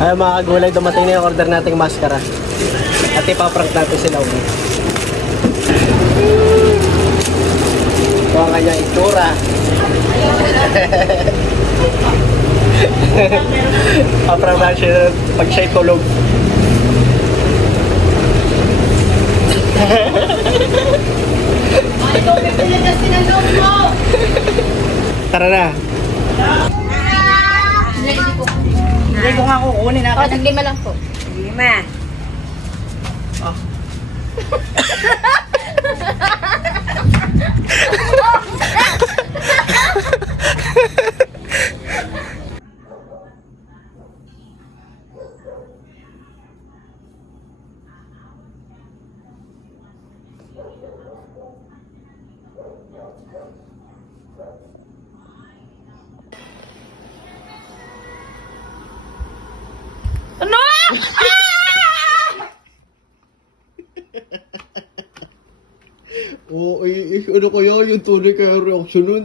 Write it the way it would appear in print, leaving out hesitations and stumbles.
Ay mga kagulay, dumating na yung order nating maskara. At ipaprank natin sila ulit. Ito ang kanyang itsura. Paprank natin siya pag siya'y tulog. Tara na. Hindi ko nga kukunin na. O, naglima lang po. Lima. Oh. Oo, ano kaya yung tunay kaya reaksyon nun?